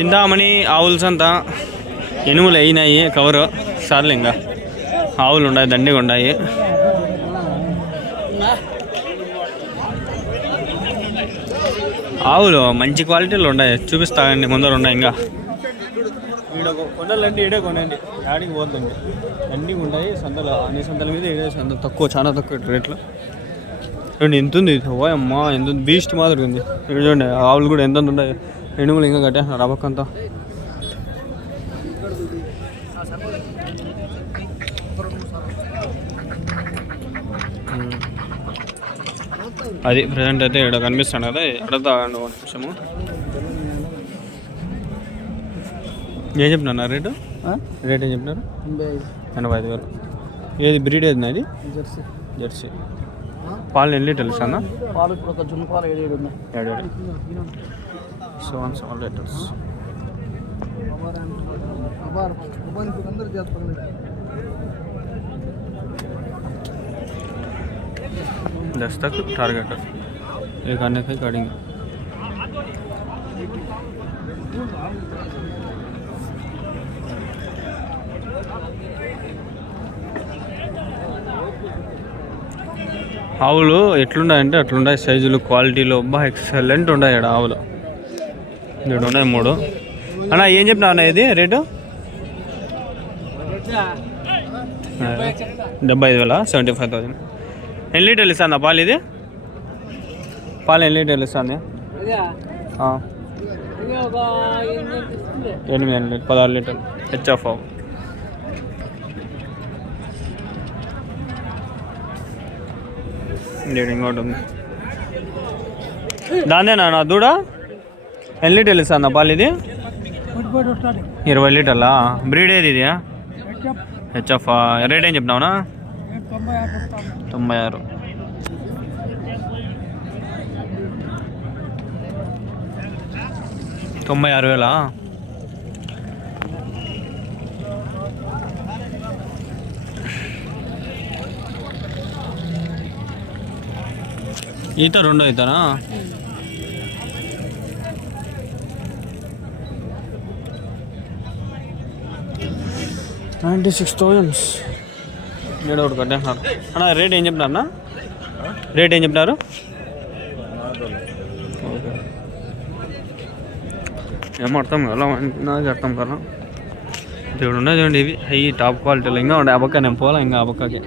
చింతామణి ఆవుల సంత ఎనుములు అయినాయి కవరు సార్లు ఇంకా ఆవులు ఉన్నాయి దండిగా ఉన్నాయి. ఆవులు మంచి క్వాలిటీలు ఉన్నాయి చూపిస్తాయండి ముందర ఉన్నాయి. ఇంకా ఈడ కొనాలంటే ఈడే కొనండి యాడికి పోతుంది దండిగా ఉన్నాయి సంతలు. అన్ని సంతల మీద ఈడే సంత తక్కువ చాలా తక్కువ రేట్లు. చూడండి ఎంత ఉంది ఓ అమ్మ ఎంత ఉంది బీస్ట్ మాదిరి ఉంది. ఇక్కడ చూడండి ఆవులు కూడా ఎంత ఉన్నాయి ఎనుములు ఇంకా కట్టేస్తున్నారు అబక్కంతా. అది ప్రజెంట్ అయితే ఇక్కడ కనిపిస్తాను కదా అడుగుతా నిమిషము. ఏం చెప్పినా రేటు రేట్ ఏం చెప్పినారు 85,000. ఏది బ్రీడ్ ఏది అది జెర్సీ. పాలు ఎన్ని లీటర్లు ఇస్తాను? పాలు ఇప్పుడు ఒక జున్ను పాలు 7 7 లీటర్స్. दस तक टारगेट एक आने से काटेंगे. ఆవులు ఎట్లున్నాయంటే అట్లున్నాయి సైజులు క్వాలిటీలు బాగా ఎక్సలెంట్ ఉన్నాయి ఇక్కడ ఆవులు. ఇక్కడ ఉన్నాయి 3. అన్న ఏం చెప్పినా అన్న ఇది రేటు 75,000 75,000. ఎన్ని లీటర్లు ఇస్తాను పాలు ఇది? పాలు ఎన్ని లీటర్లు ఇస్తాను? 16 లీటర్లు హెచ్ఎఫ్. ఇంకోటి ఉంది దాందేనా నా దూడ? ఎన్ని లీటర్లు ఇస్తాను పాలు ఇది? 20 లీటర్లా. బ్రీడ్ ఏది ఇది? హెచ్ఎఫ్. రేట్ ఏం చెప్పినావునా? 96. 96,000. ఈత 2 అవుతానా? $96,000 నేను ఒకటి కట్టేస్తున్నారు. అన్న రేట్ ఏం చెప్పినారు అన్న? రేట్ ఏం చెప్పినారు? ఓకే ఏమో అర్థం కదా నాకు అర్థం కదా. ఇప్పుడు ఉన్నాయి చూడండి ఇవి అవి టాప్ క్వాలిటీలో ఇంకా ఉండే అబక్క నేను పోలా ఇంకా అబక్కకి.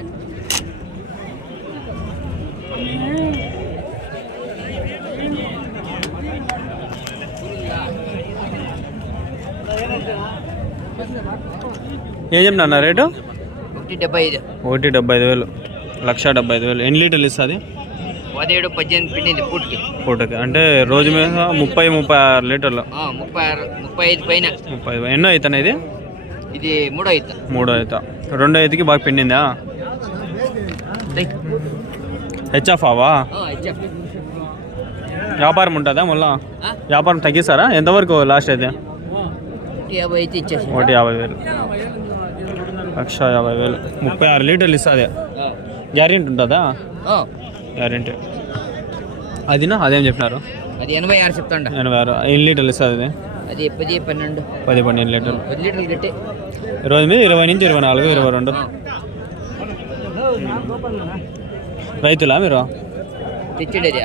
ఏం చెప్పినా అన్న రేటు? 1,75,000. 1,75,000. ఎన్ని లీటర్లు ఇస్తుంది? 17-18 పిండింది పూటకి. అంటే రోజు మీద 30-36 లీటర్లు. 35 పైన. 35. ఎన్నో అవుతాను ఇది? ఇది 3 అవుతా. 2 అవుతాకి బాగా పిండిందా? హెచ్ఎఫ్ అవా? వ్యాపారం ఉంటుందా మళ్ళా? వ్యాపారం తగ్గిస్తారా? ఎంతవరకు లాస్ట్ అయితే? 1,50,000. 1,50,000. 36 లీటర్లు ఇస్తుంది. గ్యారెంటీ ఉంటుందా? గ్యారెంటీ. అదినా అదేం చెప్పినారు? అది 86 చెప్తాండ. 86. ఎన్ని లీటర్లు ఇస్తుంది? అది 10-12 లీటర్లు. 10 లీటర్లు గట్టే రోజు మీద 20 నుంచి 24, 22. రైతులా మీరు?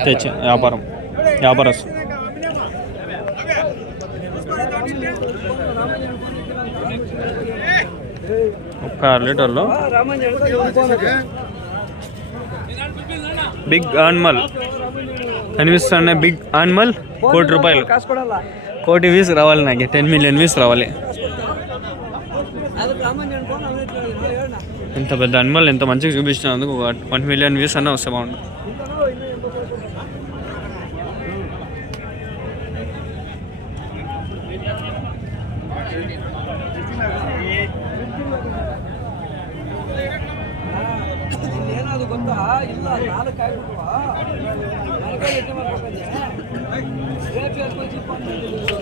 తెచ్చి వ్యాపారస్తు. ఒక్క 6 లీటర్లు. బిగ్ యానిమల్ కనిపిస్తున్న బిగ్ యానిమల్ ₹1,00,00,000. 1,00,00,000 వ్యూస్ రావాలి నాకు. 10 million వ్యూస్ రావాలి. ఎంత పెద్ద యానిమల్ ఎంత మంచిగా చూపించినందుకు 1 million వ్యూస్ అన్న వస్తే బాగుండు.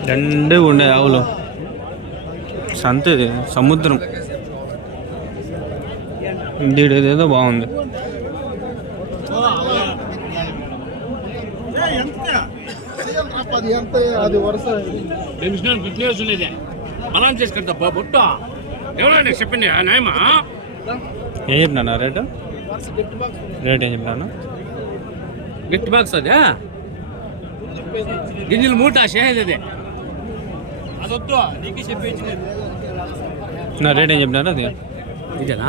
దండిగా ఉండే ఆవులు. సంత సముద్రం ఏదో బాగుంది. అది వరుస బలాన్ చేసుకుంటా బొట్టు ఎవరండి చెప్పింది నాయమా ఏం చెప్పినా రేటు రేట్ ఏం చెప్పినా గిఫ్ట్ బాక్స్ అదే గింజలు మూట షేహద్ అదే అదొద్దు నీకు చెప్పించింది నా రేట్ ఏం చెప్పినారు అది ఇదేనా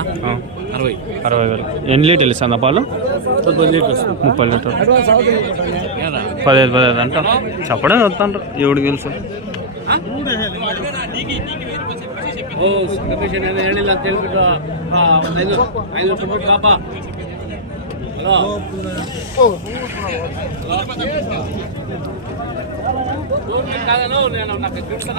60,000 ఎన్ని లీటర్లు ఇస్తాను పాలు 30 లీటర్లు 15 అంట చెప్పడం వస్తాను ఎవడు తెలుసు ಕಮಿಷನ್ ಹೇಳಿಲ್ಲ ಅಂತ ಹೇಳ್ಬಿಟ್ಟು ಐನೂರು ರೂಪಾಯಿ ಪಾಪ ಹಲೋ నేను నాకు తెలుసు 4,000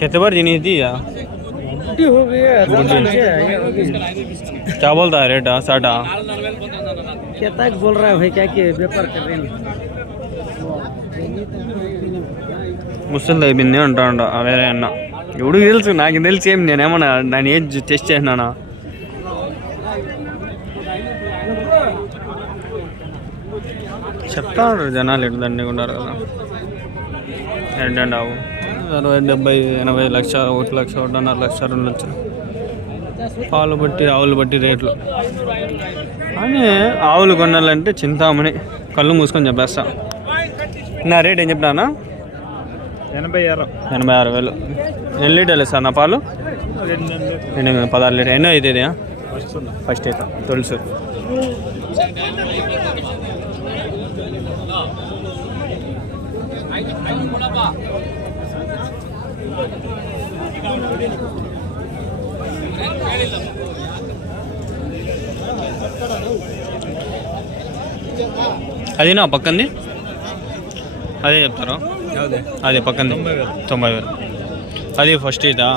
कितने बार जीनी थी यार हो गया क्या बोलता है रेट 60 क्या तक बोल रहा है भाई क्या के व्यापार कर रहे हैं ముసలి అయిపోయింది అంటా వేరే అన్న ఎవడికి తెలుసు నాకు తెలిసి ఏం నేనేమన్నా దాని ఏజ్ టెస్ట్ చేసినానా చెప్తాను జనాలు ఎటు దండిగా ఉన్నారు కదా ఏంటండి అవు 60, 70, 80 లక్ష 1 లక్ష 1.5 లక్ష 2 లక్షలు పాలు బట్టి ఆవులు బట్టి రేట్లు కానీ ఆవులు కొనాలంటే చింతామణి కళ్ళు మూసుకొని చెప్పేస్తా నా రేట్ ఏం చెప్పినా 86,000 ఎన్ని లీటర్లు ఇస్తాను నా పాలు 16 లీటర్ ఎన్నో అయితే ఇది ఫస్ట్ అయితే తెలుసు అది నా పక్కంది అదే చెప్తారా అదే పక్కంది 90,000 అది ఫస్ట్ ఇదా